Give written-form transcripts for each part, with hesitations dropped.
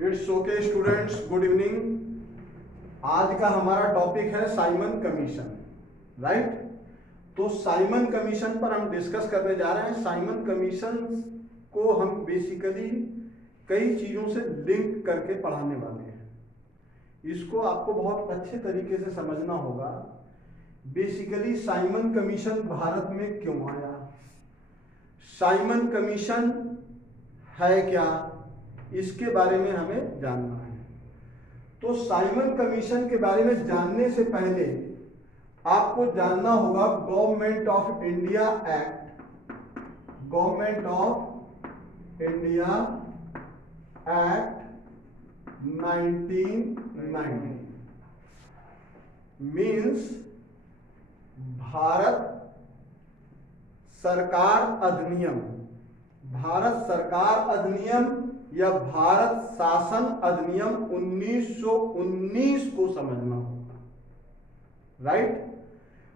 It's okay students, good evening. आज का हमारा टॉपिक है साइमन कमीशन, राइट। तो साइमन कमीशन पर हम डिस्कस करने जा रहे हैं। साइमन कमीशन को हम बेसिकली कई चीज़ों से लिंक करके पढ़ाने वाले हैं। इसको आपको बहुत अच्छे तरीके से समझना होगा। बेसिकली साइमन कमीशन भारत में क्यों आया, साइमन कमीशन है क्या, इसके बारे में हमें जानना है। तो साइमन कमीशन के बारे में जानने से पहले आपको जानना होगा government of India act, government of India act 1990 means Bharat सरकार अधिनियम, भारत सरकार अधिनियम या भारत शासन अधिनियम 1919 को समझना होगा, राइट।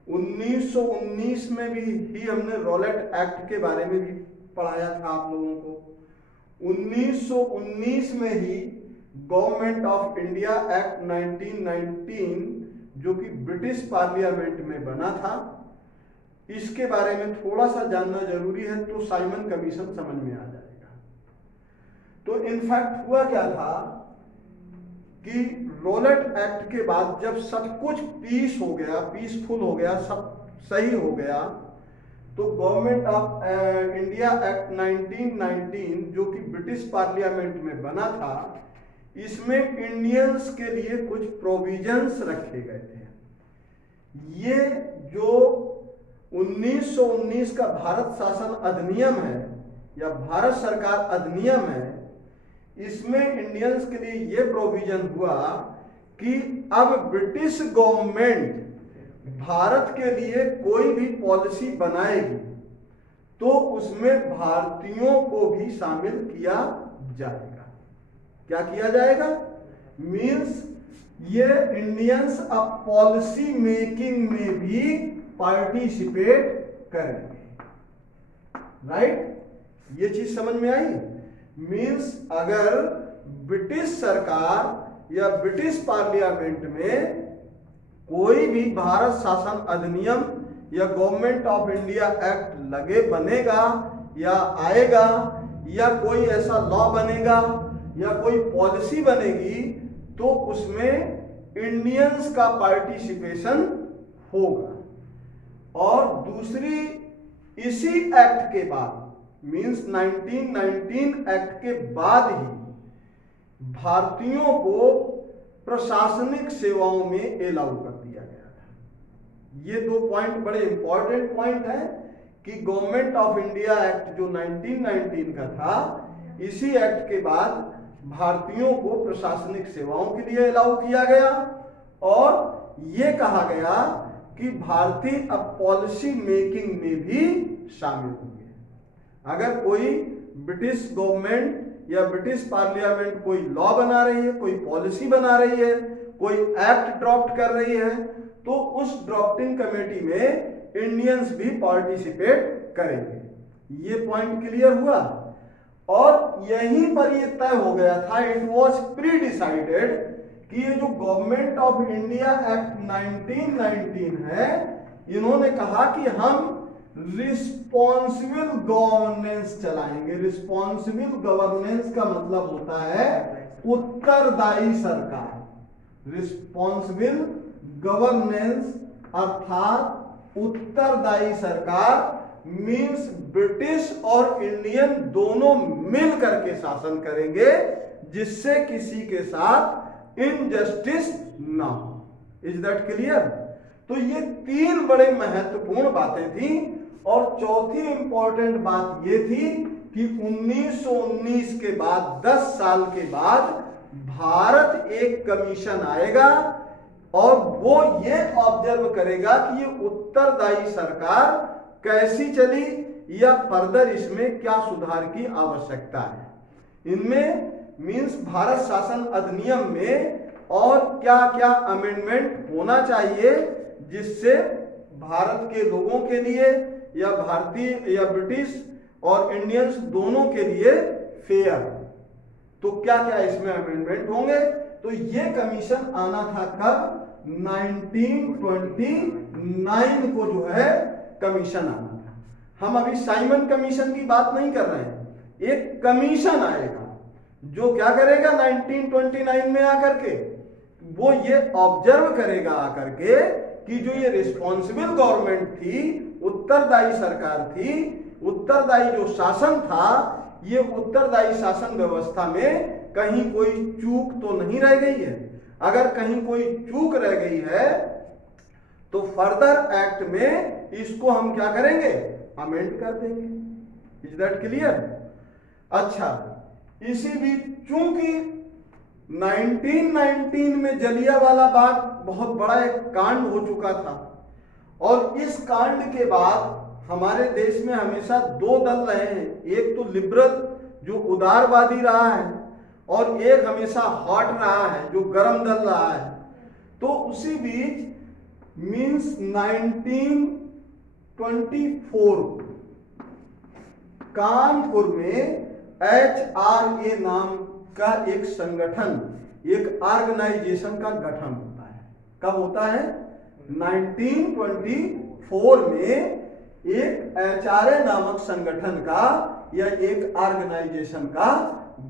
1919 में भी हमने रॉलेट एक्ट के बारे में भी पढ़ाया था आप लोगों को। 1919 में ही गवर्नमेंट ऑफ इंडिया एक्ट 1919 जो कि ब्रिटिश पार्लियामेंट में बना था, इसके बारे में थोड़ा सा जानना जरूरी है, तो साइमन कमीशन समझ में आ जाएगा। तो इनफैक्ट हुआ क्या था कि रॉलेट एक्ट के बाद जब सब कुछ पीस हो गया, पीसफुल हो गया, सब सही हो गया, तो गवर्नमेंट ऑफ इंडिया एक्ट 1919 जो कि ब्रिटिश पार्लियामेंट में बना था, इसमें इंडियंस के लिए कुछ प्रोविजंस रखे गए थे। ये जो 1919 का भारत शासन अधिनियम है या भारत सरकार अधिनियम है, इसमें इंडियंस के लिए यह प्रोविजन हुआ कि अब ब्रिटिश गवर्नमेंट भारत के लिए कोई भी पॉलिसी बनाएगी तो उसमें भारतीयों को भी शामिल किया जाएगा। क्या किया जाएगा? मीन्स ये इंडियंस अब पॉलिसी मेकिंग में भी पार्टिसिपेट करेंगे, राइट। ये चीज समझ में आई। मीन्स अगर ब्रिटिश सरकार या ब्रिटिश पार्लियामेंट में कोई भी भारत शासन अधिनियम या गवर्नमेंट ऑफ इंडिया एक्ट लगे बनेगा या आएगा, या कोई ऐसा लॉ बनेगा या कोई पॉलिसी बनेगी, तो उसमें इंडियंस का पार्टिसिपेशन होगा। और दूसरी, इसी एक्ट के बाद मीन्स 1919 एक्ट के बाद ही भारतीयों को प्रशासनिक सेवाओं में अलाउ कर दिया गया था। ये दो पॉइंट बड़े इंपॉर्टेंट पॉइंट हैं कि गवर्नमेंट ऑफ इंडिया एक्ट जो 1919 का था, इसी एक्ट के बाद भारतीयों को प्रशासनिक सेवाओं के लिए अलाउ किया गया और ये कहा गया कि भारतीय अब पॉलिसी मेकिंग में भी शामिल होंगे। अगर कोई ब्रिटिश गवर्नमेंट या ब्रिटिश पार्लियामेंट कोई लॉ बना रही है, कोई पॉलिसी बना रही है, कोई एक्ट ड्राफ्ट कर रही है, तो उस ड्राफ्टिंग कमेटी में इंडियंस भी पार्टिसिपेट करेंगे। ये पॉइंट क्लियर हुआ। और यहीं पर ये तय हो गया था, इट वॉज प्री डिसाइडेड, कि ये जो गवर्नमेंट ऑफ इंडिया एक्ट 1919 है, इन्होंने कहा कि हम रिस्पॉन्सिबल गवर्नेंस चलाएंगे। रिस्पॉन्सिबल गवर्नेंस का मतलब होता है उत्तरदायी सरकार। रिस्पॉन्सिबल गवर्नेंस अर्थात उत्तरदायी सरकार मीन्स ब्रिटिश और इंडियन दोनों मिल करके शासन करेंगे, जिससे किसी के साथ इनजस्टिस ना हो। Is that clear? तो ये तीन बड़े महत्वपूर्ण बातें थी। और चौथी इंपॉर्टेंट बात ये थी कि 1919 के बाद 10 साल के बाद भारत एक कमीशन आएगा और वो ये ऑब्जर्व करेगा कि ये उत्तरदायी सरकार कैसी चली या फर्दर इसमें क्या सुधार की आवश्यकता है। इनमें मीन्स भारत शासन अधिनियम में और क्या क्या अमेंडमेंट होना चाहिए जिससे भारत के लोगों के लिए या भारतीय या ब्रिटिश और इंडियंस दोनों के लिए फेयर। तो क्या क्या इसमें अमेंडमेंट होंगे। तो ये कमीशन आना था कब, 1929 को जो है कमीशन आना था। हम अभी साइमन कमीशन की बात नहीं कर रहे हैं, एक कमीशन आएगा जो क्या करेगा 1929 में आकर के वो ये ऑब्जर्व करेगा आकर के कि जो ये रिस्पॉन्सिबल गवर्नमेंट थी, उत्तरदायी सरकार थी, उत्तरदायी जो शासन था, ये उत्तरदायी शासन व्यवस्था में कहीं कोई चूक तो नहीं रह गई है। अगर कहीं कोई चूक रह गई है तो फर्दर एक्ट में इसको हम क्या करेंगे, अमेंड कर देंगे। Is that clear? अच्छा, इसी बीच चूंकि 1919 में जलियांवाला बाग बहुत बड़ा एक कांड हो चुका था और इस कांड के बाद हमारे देश में हमेशा दो दल रहे हैं, एक तो लिबरल जो उदारवादी रहा है और एक हमेशा हॉट रहा है जो गर्म दल रहा है। तो उसी बीच मींस 1924 कानपुर में HRA नाम का एक संगठन, एक ऑर्गेनाइजेशन का गठन होता है। कब होता है? 1924 में एक HRA नामक संगठन का या एक ऑर्गेनाइजेशन का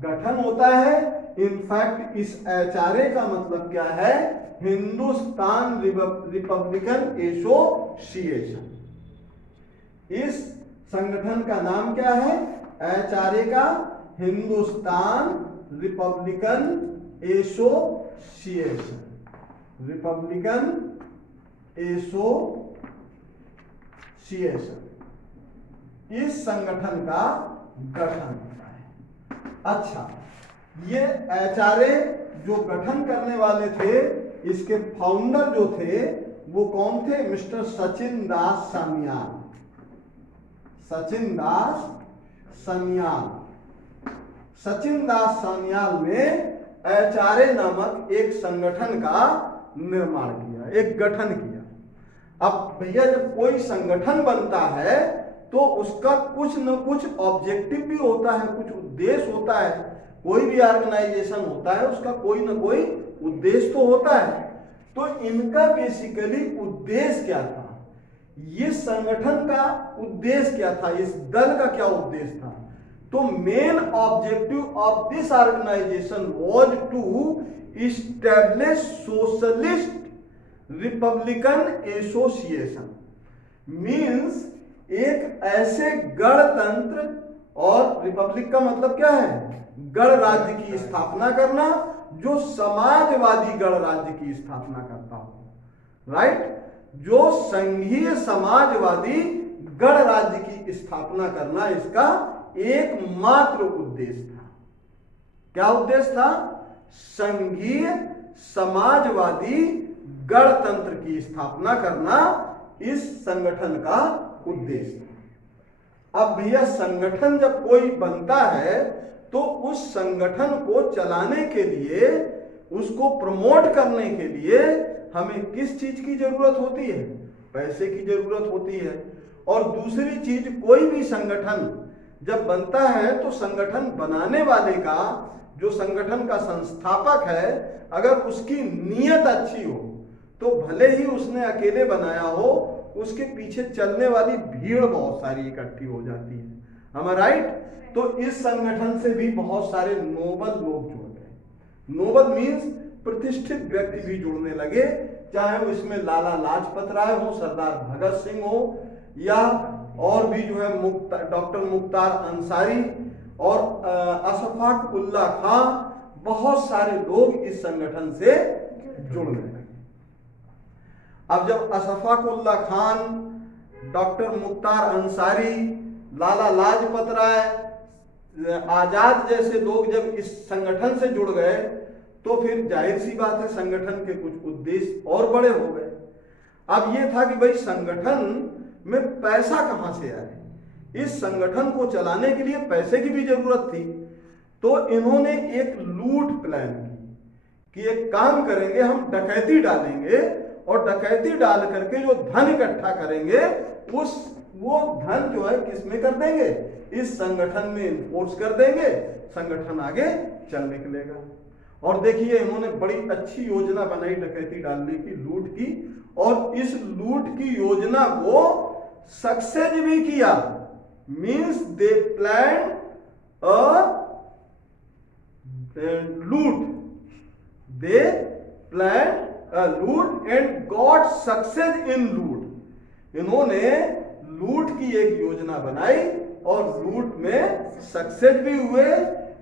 गठन होता है। इनफैक्ट इस HRA का मतलब क्या है? Hindustan Republican association. इस संगठन का नाम क्या है? HRA का Hindustan Republican association, Republican association. इस संगठन का गठन होता है। अच्छा, ये HRA जो गठन करने वाले थे, इसके फाउंडर जो थे वो कौन थे? मिस्टर सचिन दास सान्याल। सचिन दास सान्याल। सचिन दास सान्याल ने HRA नामक एक संगठन का निर्माण किया, एक गठन किया। अब भैया जब कोई संगठन बनता है तो उसका कुछ न कुछ ऑब्जेक्टिव भी होता है, कुछ उद्देश्य होता है। कोई भी ऑर्गेनाइजेशन होता है उसका कोई न कोई उद्देश्य तो होता है। तो इनका बेसिकली उद्देश्य क्या था? ये संगठन का उद्देश्य क्या था? इस दल का क्या उद्देश्य था? तो main objective of this organisation was to establish socialist republican association. Means एक ऐसे गणतंत्र, और रिपब्लिक का मतलब क्या है? गणराज्य की स्थापना करना, जो समाजवादी गणराज्य की स्थापना करता हो। राइट? जो संघीय समाजवादी गणराज्य की स्थापना करना इसका एकमात्र उद्देश्य था। क्या उद्देश्य था? संघीय समाजवादी गणतंत्र की स्थापना करना इस संगठन का उद्देश्य था। अब भैया संगठन जब कोई बनता है तो उस संगठन को चलाने के लिए, उसको प्रमोट करने के लिए हमें किस चीज की जरूरत होती है? पैसे की जरूरत होती है। और दूसरी चीज, कोई भी संगठन जब बनता है तो संगठन बनाने वाले का, जो संगठन का संस्थापक है, अगर उसकी नीयत अच्छी हो तो भले ही उसने अकेले बनाया हो, उसके पीछे चलने वाली भीड़ बहुत सारी इकट्ठी हो जाती है। हम राइट? तो इस संगठन से भी बहुत सारे नोबल लोग जुड़ गए। नोबल मीन्स प्रतिष्ठित व्यक्ति भी जुड़ने लगे, चाहे वो इसमें लाला लाजपत राय हो, सरदार भगत सिंह हो, या और भी जो है डॉक्टर मुख्तार अंसारी और अशफाक उल्ला खां। बहुत सारे लोग इस संगठन से जुड़ने लगे। अब जब अशफाक उल्ला खान, डॉक्टर मुख्तार अंसारी, लाला लाजपत राय, आजाद जैसे लोग जब इस संगठन से जुड़ गए तो फिर जाहिर सी बात है संगठन के कुछ उद्देश्य और बड़े हो गए। अब ये था कि भाई संगठन में पैसा कहां से आए? इस संगठन को चलाने के लिए पैसे की भी जरूरत थी। तो इन्होंने एक लूट प्लान की कि एक काम करेंगे, हम डकैती डालेंगे और डकैती डाल करके जो धन इकट्ठा करेंगे वो धन जो है किसमें कर देंगे? इस संगठन में इन्फोर्स कर देंगे, संगठन आगे चल निकलेगा। और देखिए इन्होंने बड़ी अच्छी योजना बनाई डकैती डालने की, लूट की, और इस लूट की योजना को सक्सेस भी किया। मीन्स दे प्लान अ लूट, दे प्लान अ लूट एंड गॉट सक्सेस इन लूट। इन्होंने लूट की एक योजना बनाई और लूट में सक्सेस भी हुए।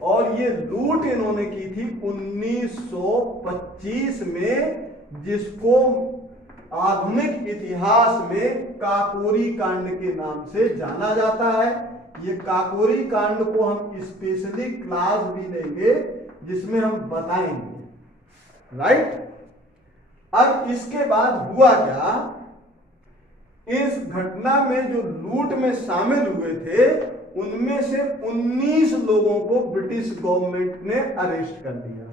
और ये लूट इन्होंने की थी 1925 में, जिसको आधुनिक इतिहास में काकोरी कांड के नाम से जाना जाता है। ये काकोरी कांड को हम स्पेशली क्लास भी लेंगे जिसमें हम बताएंगे, राइट। अब इसके बाद हुआ क्या, इस घटना में जो लूट में शामिल हुए थे उनमें से 19 लोगों को ब्रिटिश गवर्नमेंट ने अरेस्ट कर लिया।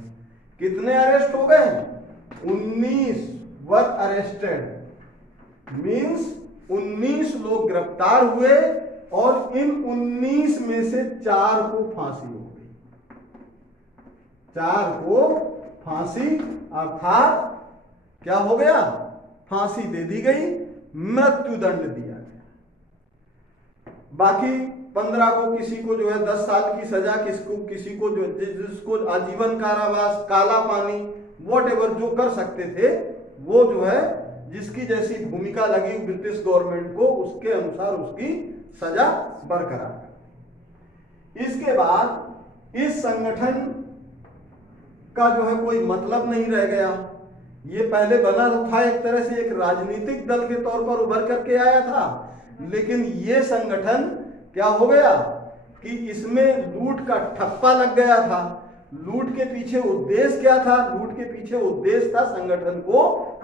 कितने अरेस्ट हो गए? 19 वर अरेस्टेड। मींस 19 लोग गिरफ्तार हुए और इन 19 में से 4 को फांसी हो गई। 4 को फांसी अर्थात क्या हो गया, फांसी दे दी गई, मृत्यु दंड दिया गया। बाकी 15 को, किसी को जो है 10 साल की सजा, किसी को जो जिसको आजीवन कारावास, काला पानी, व्हाटएवर जो कर सकते थे वो जो है जिसकी जैसी भूमिका लगी ब्रिटिश गवर्नमेंट को उसके अनुसार उसकी सजा बरकरार। इसके बाद इस संगठन का जो है कोई मतलब नहीं रह गया। ये पहले बना था एक तरह से एक राजनीतिक दल के तौर पर उभर करके आया था, लेकिन ये संगठन क्या हो गया कि इसमें लूट का ठप्पा लग गया था। लूट के पीछे उद्देश्य क्या था? लूट के पीछे उद्देश्य था संगठन को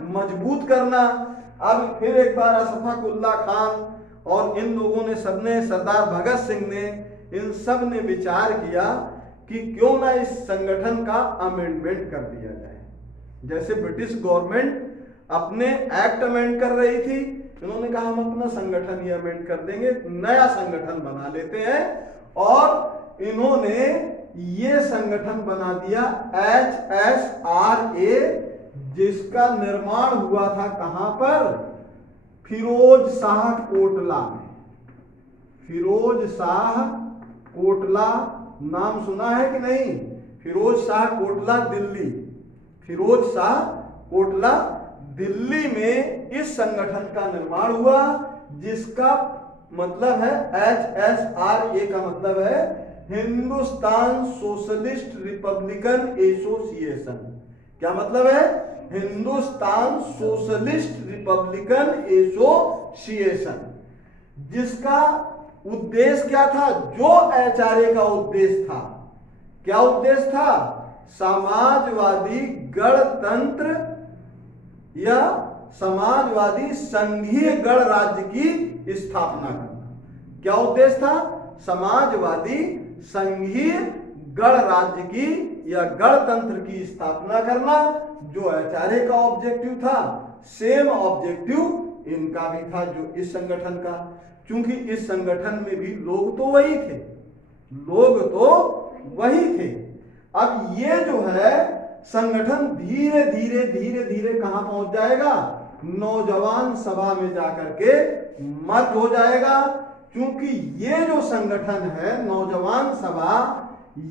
मजबूत करना। अब फिर एक बार अशफाक उल्लाह खान और इन लोगों ने, सबने, सरदार भगत सिंह ने, इन सब ने विचार किया कि क्यों ना इस संगठन का अमेंडमेंट कर दिया जाए। जैसे ब्रिटिश गवर्नमेंट अपने एक्ट अमेंड कर रही थी, इन्होंने कहा हम अपना संगठन ही अमेंड कर देंगे, नया संगठन बना लेते हैं। और इन्होंने ये संगठन बना दिया HSRA, जिसका निर्माण हुआ था कहां पर? फिरोज शाह कोटला में। फिरोज शाह कोटला नाम सुना है कि नहीं? फिरोज शाह कोटला दिल्ली, फिरोज शाह कोटला दिल्ली में इस संगठन का निर्माण हुआ, जिसका मतलब है HSRA का मतलब है हिंदुस्तान सोशलिस्ट रिपब्लिकन एसोसिएशन। क्या मतलब है? हिंदुस्तान सोशलिस्ट रिपब्लिकन एसोसिएशन, जिसका उद्देश्य क्या था? जो HRA का उद्देश्य था, क्या उद्देश्य था? समाजवादी गणतंत्र या समाजवादी संघीय गणराज्य की स्थापना करना। क्या उद्देश्य था? समाजवादी संघीय गणराज्य की या गणतंत्र की स्थापना करना। जो HRA का ऑब्जेक्टिव था, सेम ऑब्जेक्टिव इनका भी था, जो इस संगठन का। क्योंकि इस संगठन में भी लोग तो वही थे, लोग तो वही थे। अब ये जो है संगठन धीरे धीरे धीरे धीरे कहां पहुंच जाएगा? नौजवान सभा में जाकर के मत हो जाएगा। क्योंकि ये जो संगठन है नौजवान सभा,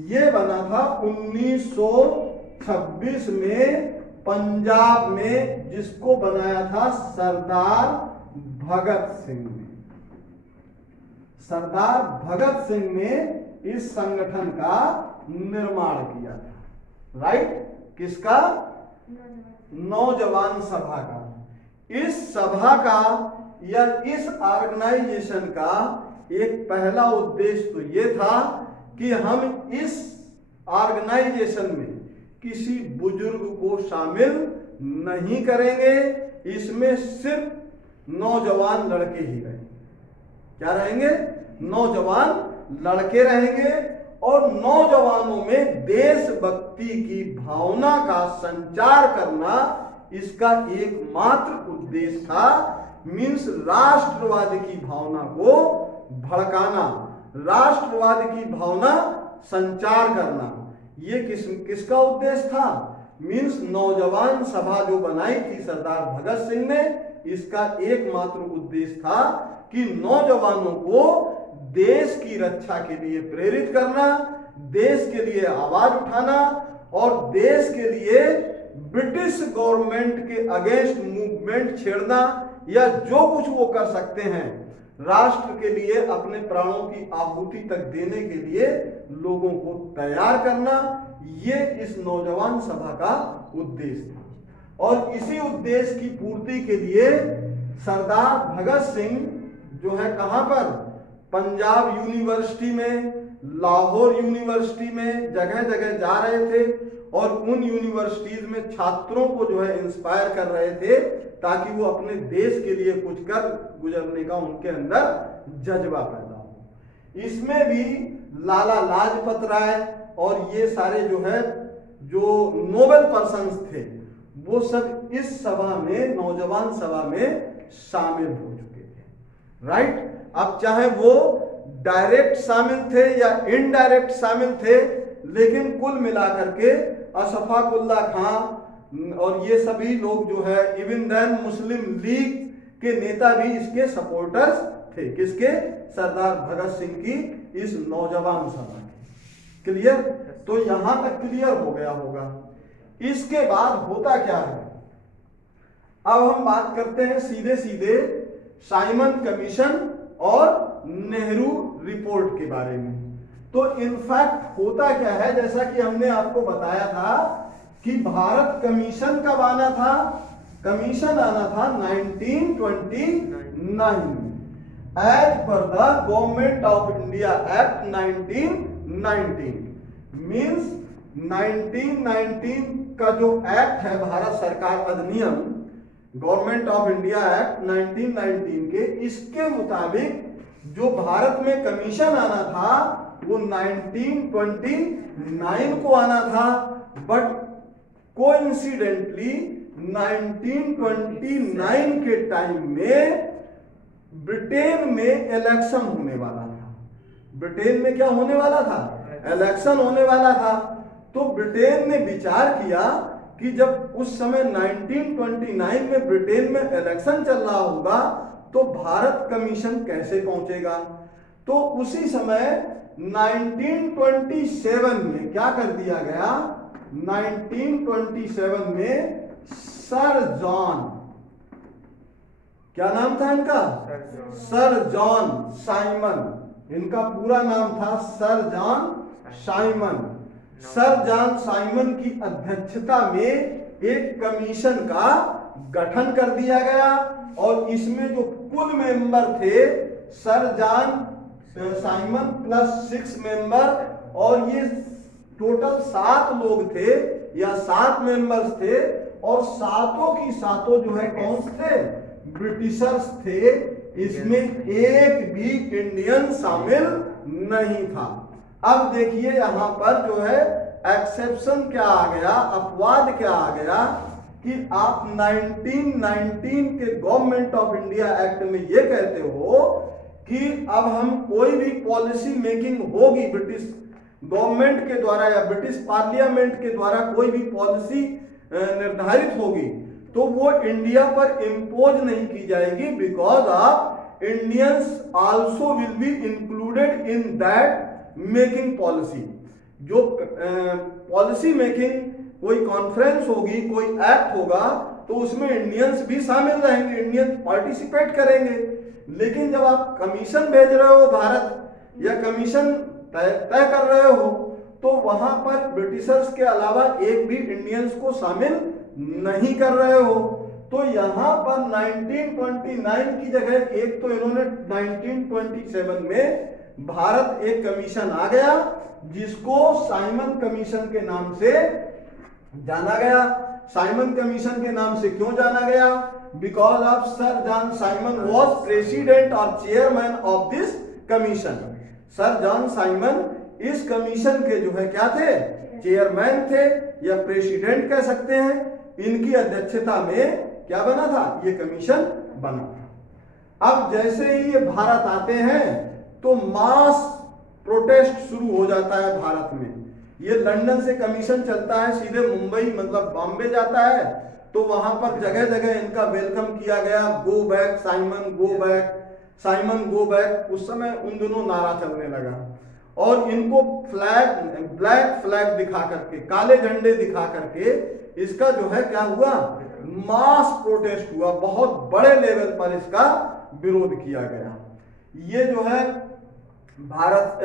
ये बना था 1926 में पंजाब में, जिसको बनाया था सरदार भगत सिंह ने। सरदार भगत सिंह ने इस संगठन का निर्माण किया था, राइट। किसका? नौजवान सभा का। इस सभा का या इस ऑर्गेनाइजेशन का एक पहला उद्देश्य तो ये था कि हम इस ऑर्गेनाइजेशन में किसी बुजुर्ग को शामिल नहीं करेंगे, इसमें सिर्फ नौजवान लड़के ही रहेंगे। क्या रहेंगे? नौजवान लड़के रहेंगे। और नौजवानों में देशभक्ति की भावना का संचार करना इसका एकमात्र उद्देश्य था। मीन्स राष्ट्रवाद की भावना को भड़काना, राष्ट्रवाद की भावना संचार करना, ये किसका उद्देश्य था? मीन्स नौजवान सभा जो बनाई थी सरदार भगत सिंह ने, इसका एकमात्र उद्देश्य था कि नौजवानों को देश की रक्षा के लिए प्रेरित करना, देश के लिए आवाज उठाना और देश के लिए ब्रिटिश गवर्नमेंट के अगेंस्ट मूवमेंट छेड़ना, या जो कुछ वो कर सकते हैं राष्ट्र के लिए अपने प्राणों की आहुति तक देने के लिए लोगों को तैयार करना, ये इस नौजवान सभा का उद्देश्य था। और इसी उद्देश्य की पूर्ति के लिए सरदार भगत सिंह जो है कहां पर, पंजाब यूनिवर्सिटी में, लाहौर यूनिवर्सिटी में जगह जगह जा रहे थे और उन यूनिवर्सिटीज में छात्रों को जो है इंस्पायर कर रहे थे ताकि वो अपने देश के लिए कुछ कर गुजरने का उनके अंदर जज्बा पैदा हो। इसमें भी लाला लाजपत राय और ये सारे जो है जो नोबेल पर्सन्स थे वो सब इस सभा में, नौजवान सभा में शामिल हो चुके थे। राइट? अब चाहे वो डायरेक्ट शामिल थे या इनडायरेक्ट शामिल थे, लेकिन कुल मिलाकर के अशफाक उल्लाह खां और ये सभी लोग जो है, इवन देन मुस्लिम लीग के नेता भी इसके सपोर्टर्स थे। किसके? सरदार भगत सिंह की इस नौजवान सभा के। क्लियर? तो यहां तक क्लियर हो गया होगा। इसके बाद होता क्या है, अब हम बात करते हैं सीधे सीधे साइमन कमीशन और नेहरू रिपोर्ट के बारे में। तो इनफैक्ट होता क्या है, जैसा कि हमने आपको बताया था कि भारत कमीशन कब आना था? कमीशन आना था 1929 एज पर the government of India act 1919। Means 1919 का जो एक्ट है, भारत सरकार अधिनियम, गवर्नमेंट ऑफ इंडिया एक्ट 1919 के, इसके मुताबिक जो भारत में कमीशन आना था वो 1929 को आना था। बट कोइंसिडेंटली 1929 के टाइम में ब्रिटेन में इलेक्शन होने वाला था। ब्रिटेन में क्या होने वाला था? इलेक्शन होने वाला था। तो ब्रिटेन ने विचार किया कि जब उस समय 1929 में ब्रिटेन में इलेक्शन चल रहा होगा तो भारत कमीशन कैसे पहुंचेगा। तो उसी समय 1927 में क्या कर दिया गया, 1927 में सर जॉन, क्या नाम था इनका? सर जॉन साइमन, इनका पूरा नाम था sir John Simon. Sir John Simon की अध्यक्षता में एक कमीशन का गठन कर दिया गया और इसमें जो कुल मेंबर थे sir John Simon plus 6 member, और ये टोटल 7 लोग थे या 7 मेंबर्स थे, और सातों की सातों जो है कौन थे? ब्रिटिशर्स थे। इसमें एक भी इंडियन शामिल नहीं था। अब देखिए यहां पर जो है एक्सेप्शन क्या आ गया, अपवाद क्या आ गया कि आप 1919 के गवर्नमेंट ऑफ इंडिया एक्ट में ये कहते हो कि अब हम कोई भी पॉलिसी मेकिंग होगी ब्रिटिश गवर्नमेंट के द्वारा या ब्रिटिश पार्लियामेंट के द्वारा कोई भी पॉलिसी निर्धारित होगी तो वो इंडिया पर इम्पोज नहीं की जाएगी, because of Indians also will be included in that making policy. जो पॉलिसी मेकिंग कोई कॉन्फ्रेंस होगी, कोई एक्ट होगा, तो उसमें इंडियंस भी शामिल रहेंगे, इंडियंस पार्टिसिपेट करेंगे। लेकिन जब आप कमीशन भेज रहे हो भारत या कमीशन तय कर रहे हो तो वहां पर ब्रिटिशर्स के अलावा एक भी इंडियंस को शामिल नहीं कर रहे हो। तो यहां पर 1929 की जगह एक तो इन्होंने 1927 में भारत एक कमीशन आ गया जिसको साइमन कमीशन के नाम से जाना गया। साइमन कमीशन के नाम से क्यों जाना गया? Because of sir John Simon was president और chairman of this commission. Sir John Simon इस कमीशन के जो है क्या थे? चेयरमैन थे या प्रेसिडेंट कह सकते हैं। इनकी अध्यक्षता में क्या बना था? ये कमीशन बना था। अब जैसे ही ये भारत आते हैं तो मास प्रोटेस्ट शुरू हो जाता है भारत में। ये लंदन से कमीशन चलता है, सीधे मुंबई मतलब बॉम्बे जाता है, तो वहां पर जगह जगह इनका वेलकम किया गया, go back Simon, go back Simon, go back. उस समय उन दिनों नारा चलने लगा और इनको फ्लैग, ब्लैक फ्लैग दिखा करके, काले झंडे दिखा करके इसका जो है क्या हुआ, मास प्रोटेस्ट हुआ, बहुत बड़े लेवल पर इसका विरोध किया गया। ये जो है भारत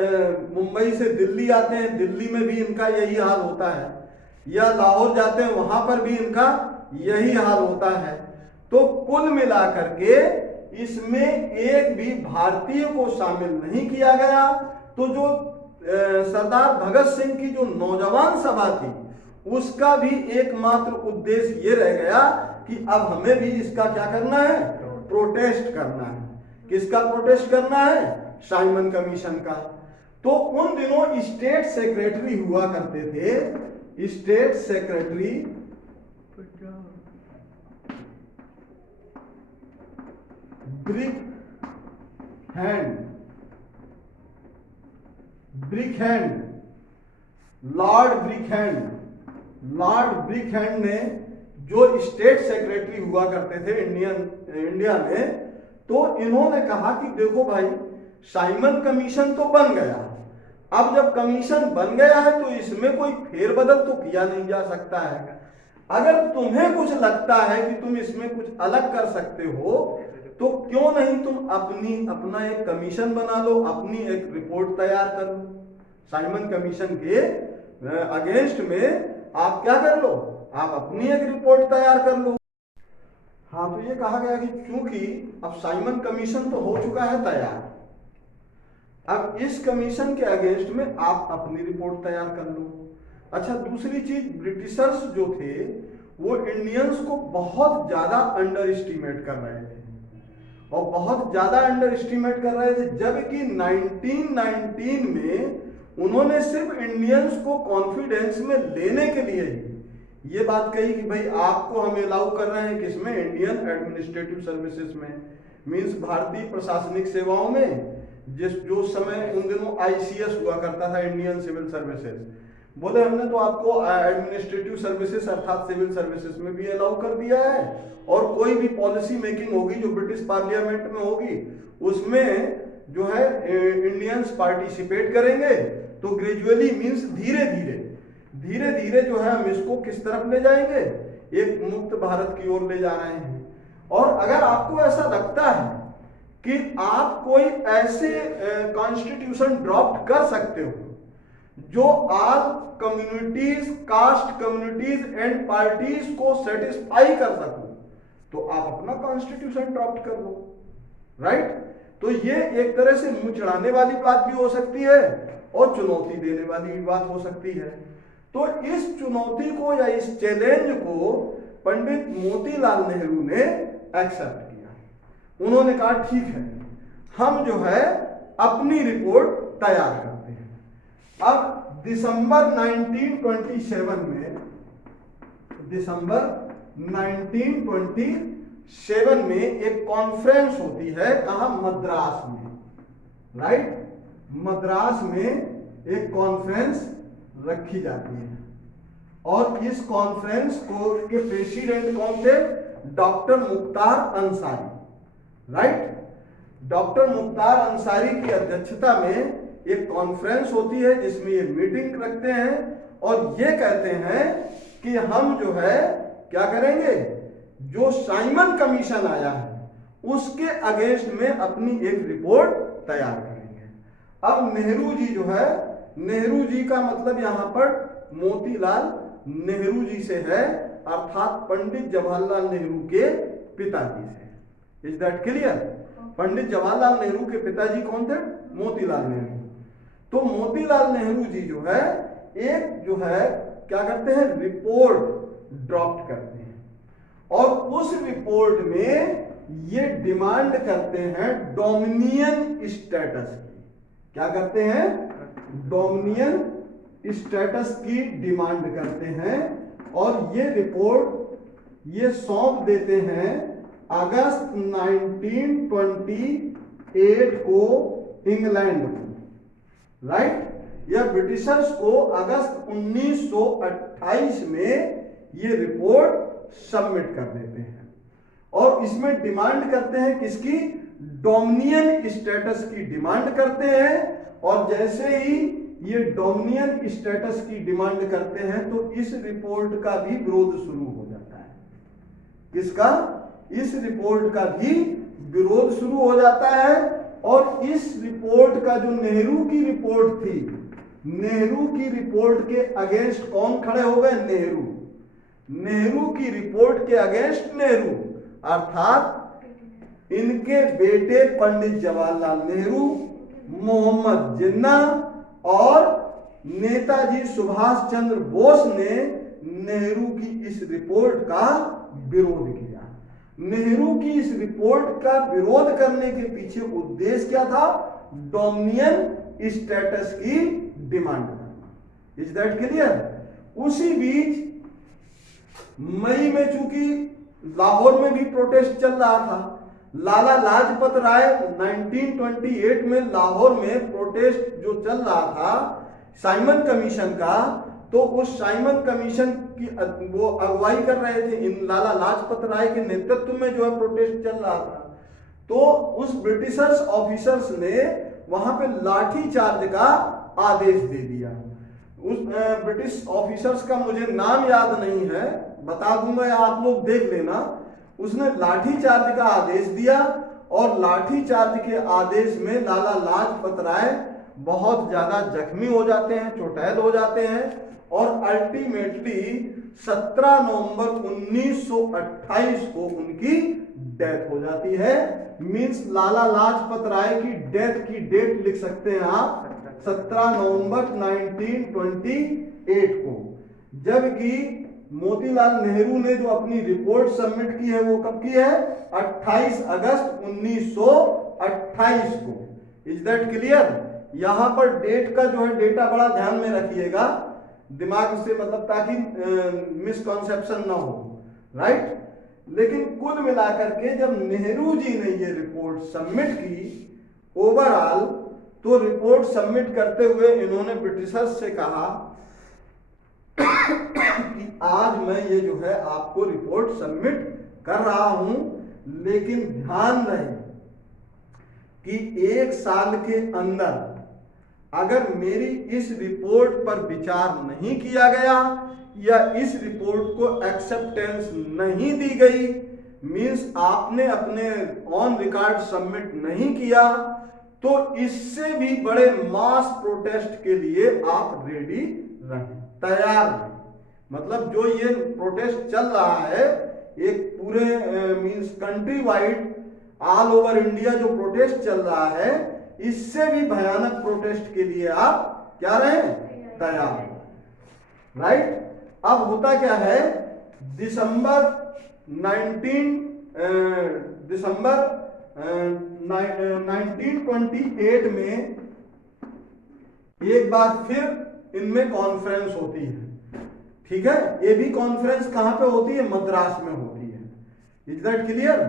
मुंबई से दिल्ली आते हैं, दिल्ली में भी इनका यही हाल होता है, या लाहौर जाते हैं वहां पर भी इनका यही हाल होता है। तो कुल मिलाकर के इसमें एक भी भारतीय को शामिल नहीं किया गया। तो जो सरदार भगत सिंह की जो नौजवान सभा थी उसका भी एकमात्र उद्देश्य ये रह गया कि अब हमें भी इसका क्या करना है, प्रोटेस्ट करना है। किसका प्रोटेस्ट करना है, साइमन कमीशन का। तो उन दिनों स्टेट सेक्रेटरी हुआ करते थे, स्टेट सेक्रेटरी ब्रिकहैंड, लॉर्ड ब्रिकहैंड ने जो स्टेट सेक्रेटरी हुआ करते थे इंडिया में, तो इन्होंने कहा कि देखो भाई, साइमन कमीशन तो बन गया, अब जब कमीशन बन गया है तो इसमें कोई फेरबदल तो किया नहीं जा सकता है। अगर तुम्हें कुछ लगता है कि तुम इसमें कुछ अलग कर सकते हो तो क्यों नहीं तुम अपना एक कमीशन बना लो, अपनी एक रिपोर्ट तैयार कर लो। साइमन कमीशन के अगेंस्ट में आप क्या कर लो, आप अपनी एक रिपोर्ट तैयार कर लो। हाँ, तो ये कहा गया कि चूंकि अब साइमन कमीशन तो हो चुका है तैयार, अब इस कमीशन के अगेंस्ट में आप अपनी रिपोर्ट तैयार कर लो। अच्छा, दूसरी चीज, ब्रिटिशर्स जो थे वो इंडियंस को बहुत ज्यादा अंडर एस्टिमेट कर रहे थे और बहुत ज्यादा अंडर एस्टिमेट कर रहे थे, जबकि 1919 में उन्होंने सिर्फ इंडियंस को कॉन्फिडेंस में लेने के लिए ही ये बात कही कि भाई आपको हम अलाउ कर रहे हैं किसमें, इंडियन एडमिनिस्ट्रेटिव सर्विसेज में, मींस भारतीय प्रशासनिक सेवाओं में, जो समय उन दिनों आईसीएस हुआ करता था, इंडियन सिविल सर्विसेज। बोले हमने तो आपको एडमिनिस्ट्रेटिव सर्विसेज अर्थात सिविल सर्विसेज में भी अलाउ कर दिया है, और कोई भी पॉलिसी मेकिंग होगी जो ब्रिटिश पार्लियामेंट में होगी उसमें जो है इंडियंस पार्टिसिपेट करेंगे। तो ग्रेजुअली मींस धीरे धीरे जो है हम इसको किस तरफ ले जाएंगे, एक मुक्त भारत की ओर ले जा रहे हैं। और अगर आपको ऐसा लगता है कि आप कोई ऐसे कॉन्स्टिट्यूशन ड्राफ्ट कर सकते हो जो all communities, cast communities and parties को सेटिस्फाई कर सको, तो आप अपना कॉन्स्टिट्यूशन ड्राफ्ट कर लो, राइट। तो ये एक तरह से मुंह चढ़ाने वाली बात भी हो सकती है और चुनौती देने वाली भी बात हो सकती है। तो इस चुनौती को या इस चैलेंज को पंडित मोतीलाल नेहरू ने एक्सेप्ट किया। उन्होंने कहा ठीक है, हम जो है अपनी रिपोर्ट तैयार करते हैं। अब दिसंबर 1927 में एक कॉन्फ्रेंस होती है, कहाँ, मद्रास में, राइट। मद्रास में एक कॉन्फ्रेंस रखी जाती है और इस कॉन्फ्रेंस को के प्रेसिडेंट कौन थे, doctor Mukhtar Ansari, right. Doctor Mukhtar Ansari की अध्यक्षता में एक कॉन्फ्रेंस होती है जिसमें ये मीटिंग रखते हैं और ये कहते हैं कि हम जो है क्या करेंगे, जो साइमन कमीशन आया है उसके अगेंस्ट में अपनी एक रिपोर्ट तैयार करेंगे। अब नेहरू जी जो है, नेहरू जी का मतलब यहां पर मोतीलाल नेहरू जी से है, अर्थात पंडित जवाहरलाल नेहरू के पिताजी से। Is that clear? Pandit Jawaharlal Nehru के पिताजी कौन थे, मोतीलाल नेहरू। तो मोतीलाल नेहरू जी जो है एक जो है क्या करते हैं, रिपोर्ट ड्राफ्ट करते हैं और उस रिपोर्ट में ये डिमांड करते हैं डोमिनियन स्टेटस की। क्या करते हैं, डोमिनियन स्टेटस की डिमांड करते हैं और ये रिपोर्ट ये सौंप देते हैं अगस्त 1928 को इंग्लैंड को, राइट। या ब्रिटिशर्स को अगस्त 1928 में ये रिपोर्ट सबमिट कर देते हैं और इसमें डिमांड करते हैं किसकी? डोमिनियन स्टेटस की डिमांड करते हैं। और जैसे ही ये डोमिनियन स्टेटस की डिमांड करते हैं तो इस रिपोर्ट का भी विरोध शुरू हो जाता है। किसका? इस रिपोर्ट का भी विरोध शुरू हो जाता है। और इस रिपोर्ट का जो नेहरू की रिपोर्ट थी, नेहरू की रिपोर्ट के अगेंस्ट कौन खड़े हो गए? नेहरू। नेहरू की रिपोर्ट के अगेंस्ट नेहरू, अर्थात इनके बेटे पंडित जवाहरलाल नेहरू, मोहम्मद जिन्ना और नेताजी सुभाष चंद्र बोस ने नेहरू की इस रिपोर्ट का विरोध किया। नेहरू की इस रिपोर्ट का विरोध करने के पीछे उद्देश्य क्या था? डोमिनियन स्टेटस की डिमांड करना। Is that clear? उसी बीच मई में चूंकि लाहौर में भी प्रोटेस्ट चल रहा था, लाला लाजपत राय 1928 में लाहौर में प्रोटेस्ट जो चल रहा था साइमन कमीशन का, तो उस साइमन कमीशन की वो अगुवाई कर रहे थे इन लाला लाजपत राय के नेतृत्व में जो है प्रोटेस्ट चल रहा था। तो उस ब्रिटिशर्स ऑफिसर्स ने वहां पे लाठी चार्ज का आदेश दे दिया। उस ब्रिटिश ऑफिसर्स का मुझे नाम याद नहीं है, बता दूंगा या आप लोग देख लेना। उसने लाठी चार्ज का आदेश दिया और लाठी चार्ज के आदेश में लाला लाजपत राय बहुत ज्यादा जख्मी हो जाते हैं, चोटैल हो जाते हैं और अल्टीमेटली 17 नवंबर 1928 को उनकी डेथ हो जाती है। मींस लाला लाजपत राय की डेथ की डेट लिख सकते हैं आप 17 नवंबर 1928 को। जबकि मोतीलाल नेहरू ने जो अपनी रिपोर्ट सबमिट की है वो कब की है? 28 अगस्त 1928 को। Is that clear? यहां पर डेट का जो है डेटा बड़ा ध्यान में रखिएगा दिमाग से, मतलब ताकि मिसकॉन्सेप्शन ना हो, राइट। लेकिन कुल मिलाकर के जब नेहरू जी ने ये रिपोर्ट सबमिट की ओवरऑल, तो रिपोर्ट सबमिट करते हुए इन्होंने ब्रिटिशर्स से कहा कि आज मैं ये जो है आपको रिपोर्ट सबमिट कर रहा हूं, लेकिन ध्यान रहे कि 1 साल के अंदर अगर मेरी इस रिपोर्ट पर विचार नहीं किया गया या इस रिपोर्ट को एक्सेप्टेंस नहीं दी गई, मींस आपने अपने ऑन रिकॉर्ड सबमिट नहीं किया, तो इससे भी बड़े मास प्रोटेस्ट के लिए आप रेडी रहें, तैयार रहें। मतलब जो ये प्रोटेस्ट चल रहा है एक पूरे means country wide all over India जो प्रोटेस्ट चल रहा है, इससे भी भयानक प्रोटेस्ट के लिए आप क्या रहे? तैयार, राइट। अब होता क्या है, दिसंबर 1928 में एक बार फिर इनमें कॉन्फ्रेंस होती है, ठीक है। ये भी कॉन्फ्रेंस कहां पे होती है? मद्रास में होती है। Is that clear?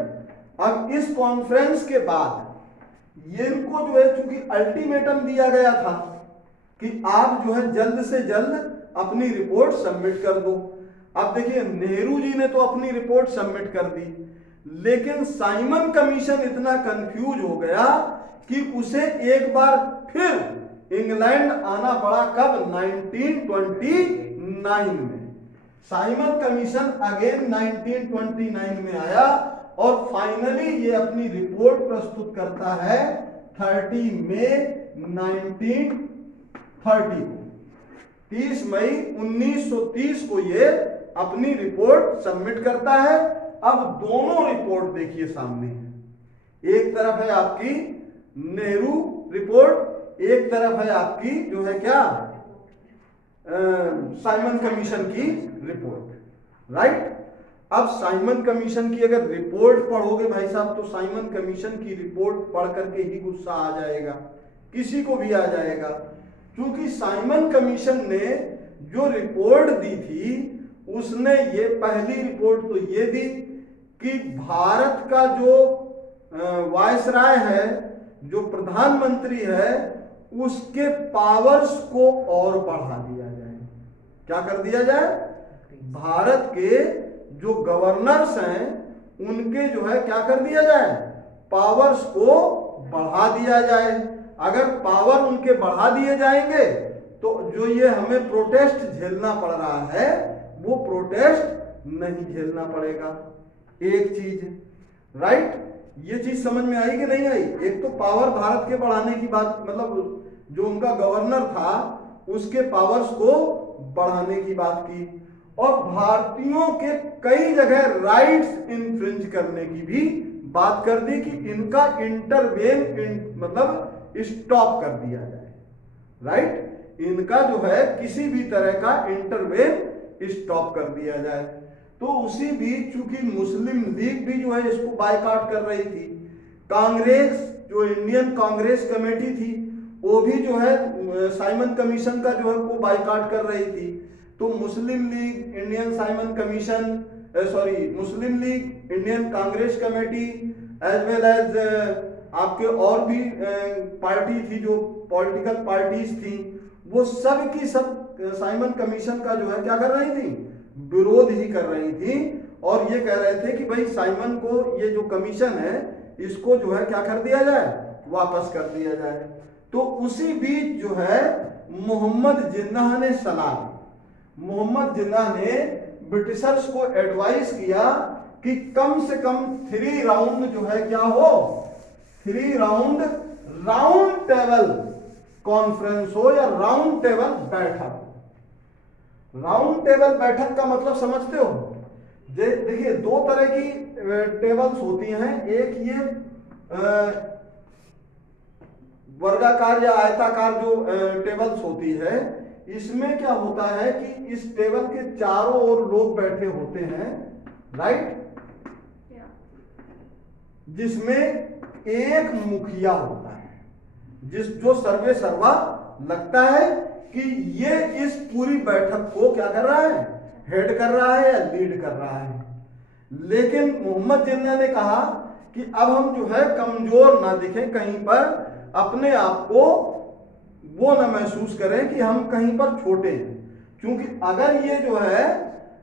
अब इस कॉन्फ्रेंस के बाद ये इनको जो है चूंकि अल्टीमेटम दिया गया था कि आप जो है जल्द से जल्द अपनी रिपोर्ट सबमिट कर दो। अब देखिए नेहरू जी ने तो अपनी रिपोर्ट सबमिट कर दी, लेकिन साइमन कमीशन इतना कंफ्यूज हो गया कि उसे एक बार फिर इंग्लैंड आना पड़ा। कब? 1929 में। साइमन कमीशन अगेन 1929 में आया और फाइनली ये अपनी रिपोर्ट प्रस्तुत करता है 30 मई 1930 को। 30 मई 1930 को ये अपनी रिपोर्ट सबमिट करता है। अब दोनों रिपोर्ट देखिए सामने, एक तरफ है आपकी नेहरू रिपोर्ट, एक तरफ है आपकी जो है क्या साइमन कमीशन की रिपोर्ट, राइट। अब साइमन कमीशन की अगर रिपोर्ट पढ़ोगे भाई साहब, तो साइमन कमीशन की रिपोर्ट पढ़ करके ही गुस्सा आ जाएगा, किसी को भी आ जाएगा। क्योंकि साइमन कमीशन ने जो रिपोर्ट दी थी, उसने ये पहली रिपोर्ट तो ये दी कि भारत का जो वायसराय है, जो प्रधानमंत्री है, उसके पावर्स को और बढ़ा दिया जाए। क्या कर दिया जाए? भारत के जो गवर्नर्स हैं उनके जो है क्या कर दिया जाए? पावर्स को बढ़ा दिया जाए। अगर पावर उनके बढ़ा दिए जाएंगे तो जो ये हमें प्रोटेस्ट झेलना पड़ रहा है वो प्रोटेस्ट नहीं झेलना पड़ेगा। एक चीज, राइट? ये चीज समझ में आई कि नहीं आई? एक तो पावर भारत के बढ़ाने की बात, मतलब जो उनका गवर्नर था उसके पावर्स को बढ़ाने की बात की, और भारतीयों के कई जगह राइट्स इन्फ्रिंज करने की भी बात कर दी कि इनका इंटरवेन मतलब स्टॉप कर दिया जाए, राइट? इनका जो है किसी भी तरह का इंटरवेन स्टॉप कर दिया जाए। तो उसी बीच चूंकि मुस्लिम लीग भी जो है इसको बायकॉट कर रही थी, कांग्रेस जो इंडियन कांग्रेस कमेटी थी वो भी जो है साइमन कमीशन का जो है वो बायकॉट कर रही थी। तो Muslim League, Indian Simon Commission, Muslim League, Indian Congress committee as well as आपके और भी पार्टी थी जो पॉलिटिकल पार्टीज थी, वो सब की सब साइमन कमीशन का जो है क्या कर रही थी? विरोध ही कर रही थी, और ये कह रहे थे कि भाई साइमन को ये जो कमीशन है इसको जो है क्या कर दिया जाए? वापस कर दिया जाए। तो उसी बीच जो है मोहम्मद जिन्नाह ने सलाह दी। मोहम्मद जिन्नाह ने ब्रिटिशर्स को एडवाइस किया कि कम से कम 3 राउंड जो है क्या हो? 3 राउंड टेबल कॉन्फ्रेंस हो या राउंड टेबल बैठक। राउंड टेबल बैठक का मतलब समझते हो? देखिए 2 तरह की टेबल्स होती हैं। एक ये वर्गाकार या आयताकार जो टेबल्स होती है, इसमें क्या होता है कि इस टेबल के चारों ओर लोग बैठे होते हैं, राइट? जिसमें एक मुखिया होता है जो सर्वे सर्वा लगता है कि ये इस पूरी बैठक को क्या कर रहा है? हेड कर रहा है या लीड कर रहा है। लेकिन मोहम्मद जिन्ना ने कहा कि अब हम जो है कमजोर ना दिखें, कहीं पर अपने आप को वो ना महसूस करें कि हम कहीं पर छोटे हैं, क्योंकि अगर ये जो है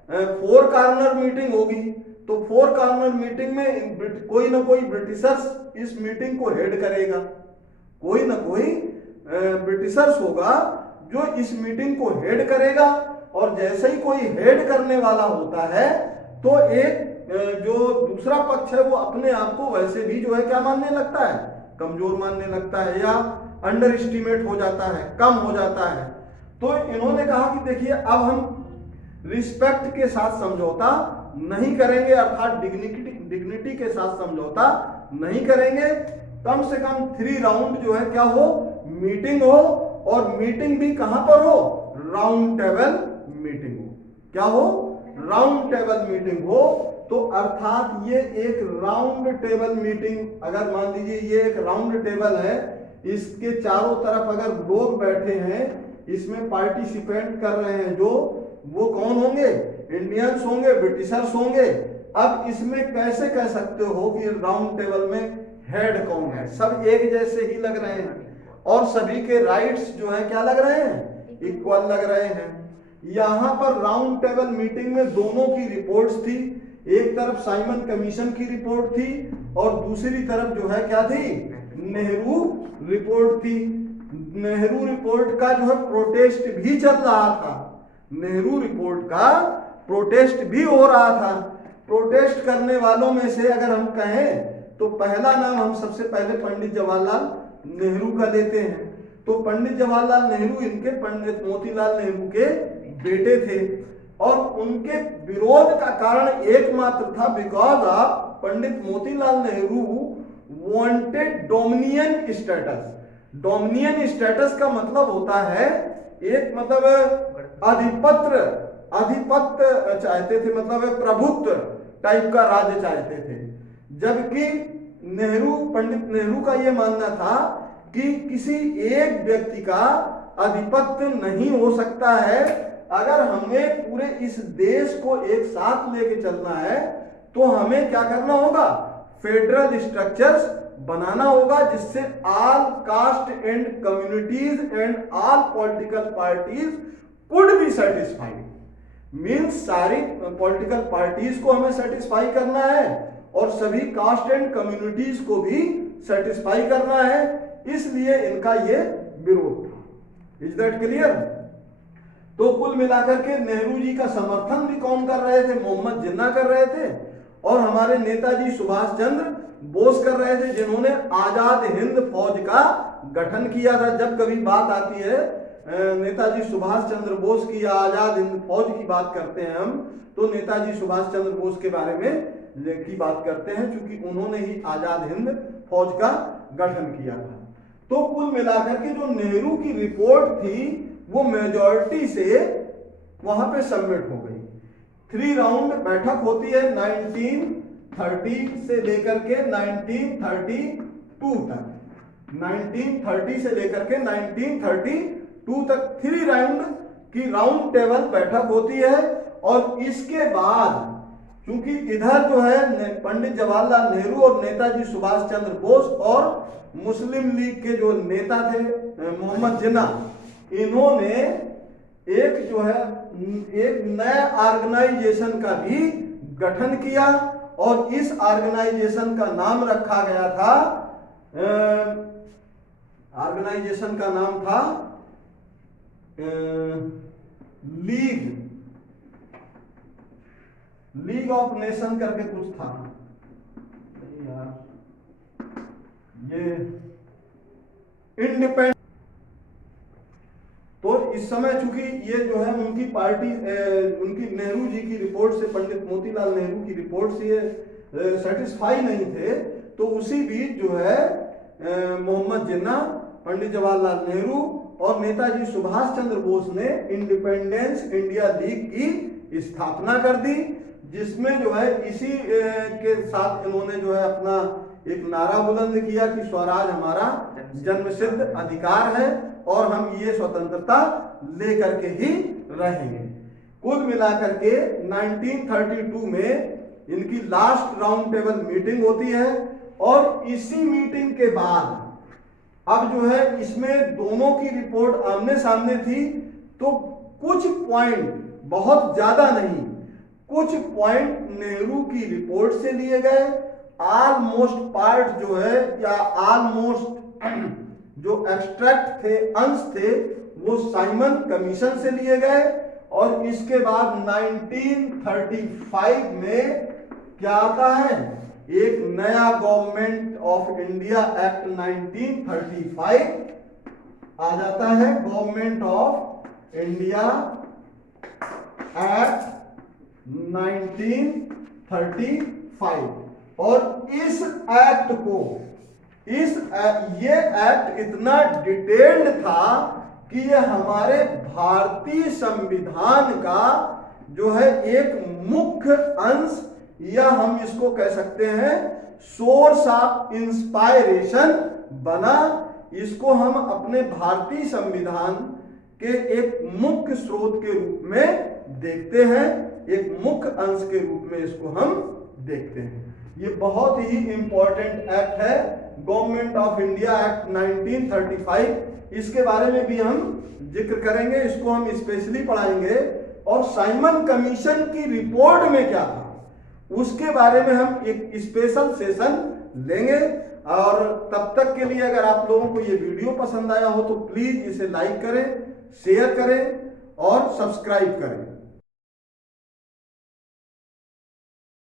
4 कॉर्नर मीटिंग होगी तो 4 कॉर्नर मीटिंग में कोई ना कोई ब्रिटिशर्स इस मीटिंग को हेड करेगा, कोई ना कोई ब्रिटिशर्स होगा जो इस मीटिंग को हेड करेगा, और जैसे ही कोई हेड करने वाला होता है तो एक जो दूसरा पक्ष है वो अपने आप को वैसे भी जो है क्या मानने लगता है? कमजोर मानने लगता है, या अंडर एस्टिमेट हो जाता है, कम हो जाता है। तो इन्होंने कहा कि देखिए अब हम रिस्पेक्ट के साथ समझौता नहीं करेंगे, अर्थात डिग्निटी के साथ समझौता नहीं करेंगे। कम से कम 3 राउंड जो है क्या हो? मीटिंग हो, और मीटिंग भी कहां पर हो? राउंड टेबल मीटिंग हो। क्या हो? राउंड टेबल मीटिंग हो। तो अर्थात ये एक राउंड टेबल मीटिंग, अगर मान लीजिए ये एक राउंड टेबल है, इसके चारों तरफ अगर लोग बैठे हैं, इसमें पार्टिसिपेंट कर रहे हैं जो, वो कौन होंगे? इंडियंस होंगे, ब्रिटिशर्स होंगे। अब इसमें कैसे कह सकते हो कि राउंड टेबल में हेड कौन है? सब एक जैसे ही लग रहे हैं, और सभी के राइट्स जो है क्या लग रहे हैं? इक्वल लग रहे हैं। यहां पर राउंड टेबल मीटिंग में दोनों की रिपोर्ट्स थी। एक तरफ साइमन कमीशन की रिपोर्ट थी और दूसरी तरफ जो है क्या थी? नेहरू रिपोर्ट थी। नेहरू रिपोर्ट का जो है प्रोटेस्ट भी चल रहा था, नेहरू रिपोर्ट का प्रोटेस्ट भी हो रहा था। प्रोटेस्ट करने वालों में से अगर हम कहें तो पहला नाम हम सबसे पहले पंडित जवाहरलाल नेहरू का लेते हैं। तो पंडित जवाहरलाल नेहरू इनके पंडित मोतीलाल नेहरू के बेटे थे, और उनके विरोध का कारण एकमात्र था because of Pandit Motilal Nehru wanted dominion status. Dominion status का मतलब होता है एक मतलब आधिपत्य चाहते थे, मतलब प्रभुत्व टाइप का राज्य चाहते थे। जबकि पंडित नेहरू का यह मानना था कि किसी एक व्यक्ति का आधिपत्य नहीं हो सकता है। अगर हमें पूरे इस देश को एक साथ लेके चलना है तो हमें क्या करना होगा? फेडरल स्ट्रक्चर्स बनाना होगा जिससे all cast and communities and all political parties could be satisfied. Means सारी पॉलिटिकल पार्टीज को हमें सेटिस्फाई करना है और सभी कास्ट एंड कम्युनिटीज को भी सेटिस्फाई करना है, इसलिए इनका ये विरोध था। Is that clear? तो कुल मिलाकर के नेहरू जी का समर्थन भी कौन कर रहे थे? मोहम्मद जिन्ना कर रहे थे, और हमारे नेताजी सुभाष चंद्र बोस कर रहे थे, जिन्होंने आजाद हिंद फौज का गठन किया था। जब कभी बात आती है नेताजी सुभाष चंद्र बोस की या आजाद हिंद फौज की बात करते हैं हम, तो नेताजी सुभाष चंद्र बोस के बारे में की बात करते हैं, क्योंकि उन्होंने ही आजाद हिंद फौज का गठन किया था। तो कुल मिलाकर के जो नेहरू की रिपोर्ट थी वो मेजॉरिटी से वहां पे सबमिट हो गई। 3 राउंड बैठक होती है 1930 से लेकर के 1932 तक, 1930 से लेकर के 1932 तक 3 राउंड की राउंड टेबल बैठक होती है। और इसके बाद क्योंकि इधर जो है पंडित जवाहरलाल नेहरू और नेताजी सुभाष चंद्र बोस और मुस्लिम लीग के जो नेता थे मोहम्मद जिन्ना, इन्होंने एक जो है एक नया ऑर्गेनाइजेशन का भी गठन किया, और इस ऑर्गेनाइजेशन का नाम रखा गया था, ऑर्गेनाइजेशन का नाम था लीग ऑफ नेशन करके कुछ था यार, ये इंडिपेंडेंट। तो इस समय चूंकि ये जो है उनकी पार्टी उनकी नेहरू जी की रिपोर्ट से, पंडित मोतीलाल नेहरू की रिपोर्ट से ये सेटिस्फाई नहीं थे, तो उसी बीच जो है मोहम्मद जिन्ना, पंडित जवाहरलाल नेहरू और नेताजी सुभाष चंद्र बोस ने इंडिपेंडेंस इंडिया लीग की स्थापना कर दी, जिसमें जो है इसी के साथ इन्होंने जो है अपना एक नारा बुलंद किया कि स्वराज हमारा जन्मसिद्ध अधिकार है और हम ये स्वतंत्रता लेकर के ही रहेंगे। कुल मिलाकर के 1932 में इनकी लास्ट राउंड टेबल मीटिंग होती है, और इसी मीटिंग के बाद अब जो है इसमें दोनों की रिपोर्ट आमने सामने थी, तो कुछ पॉइंट, बहुत ज्यादा नहीं, कुछ पॉइंट नेहरू की रिपोर्ट से लिए गए, ऑलमोस्ट पार्ट जो है या ऑलमोस्ट जो एक्सट्रैक्ट थे, अंश थे, वो साइमन कमीशन से लिए गए। और इसके बाद 1935 में क्या आता है? एक नया गवर्नमेंट ऑफ इंडिया एक्ट 1935 आ जाता है, गवर्नमेंट ऑफ इंडिया एक्ट 1935। और इस एक्ट को ये एक्ट इतना डिटेल्ड था कि ये हमारे भारतीय संविधान का जो है एक मुख्य अंश, या हम इसको कह सकते हैं सोर्स ऑफ इंस्पायरेशन बना। इसको हम अपने भारतीय संविधान के एक मुख्य स्रोत के रूप में देखते हैं, एक मुख्य अंश के रूप में इसको हम देखते हैं। ये बहुत ही इंपॉर्टेंट एक्ट है, गवर्नमेंट ऑफ इंडिया एक्ट 1935। इसके बारे में भी हम जिक्र करेंगे, इसको हम स्पेशली पढ़ाएंगे। और साइमन कमीशन की रिपोर्ट में क्या था उसके बारे में हम एक स्पेशल सेशन लेंगे। और तब तक के लिए अगर आप लोगों को ये वीडियो पसंद आया हो तो प्लीज इसे लाइक करें, शेयर करें और सब्सक्राइब करें।